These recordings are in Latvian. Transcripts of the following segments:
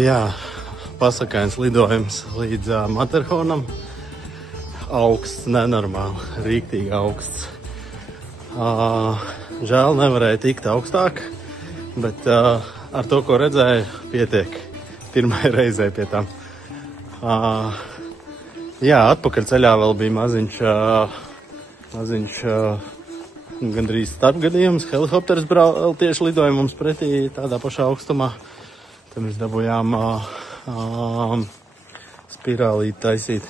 Jā, pasakains lidojums līdz Materhornam. Augsts, nenormāli, rīktīgi augsts. Žēl nevarēja tikt augstāk, bet ar to, ko redzēju, pietiek pirmai reizē pie tam. Jā, atpakaļ ceļā vēl bija maziņš gandrīz starpgadījums. Helikopters tieši lidoja mums pretī tādā pašā augstumā. Tad mēs dabūjām spirālīti taisīt.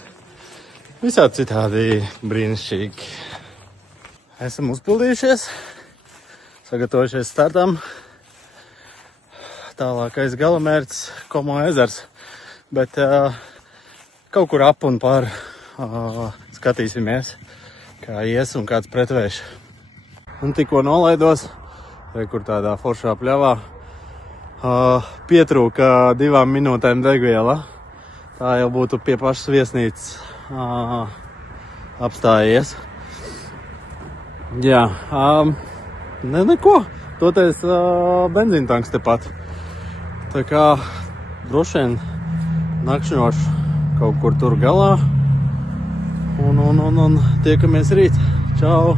Visādi citādi brīnišķīgi. Esam uzpildījušies, sagatavojušies startam. Tālākais galamērķis Komo ezers, bet kaut kur ap un par skatīsimies, kā ies un kāds pretvējš. Un tikko nolaidos, kur tādā foršā pļavā, pietrūka 2 minūtēm degviela. Tā jau būtu pie pašas viesnīcas apstājies. Jā, neko, toties benzīntanks tepat. Tā kā droši vien nakšņošu kaut kur tur galā un tiekamies rīt. Čau!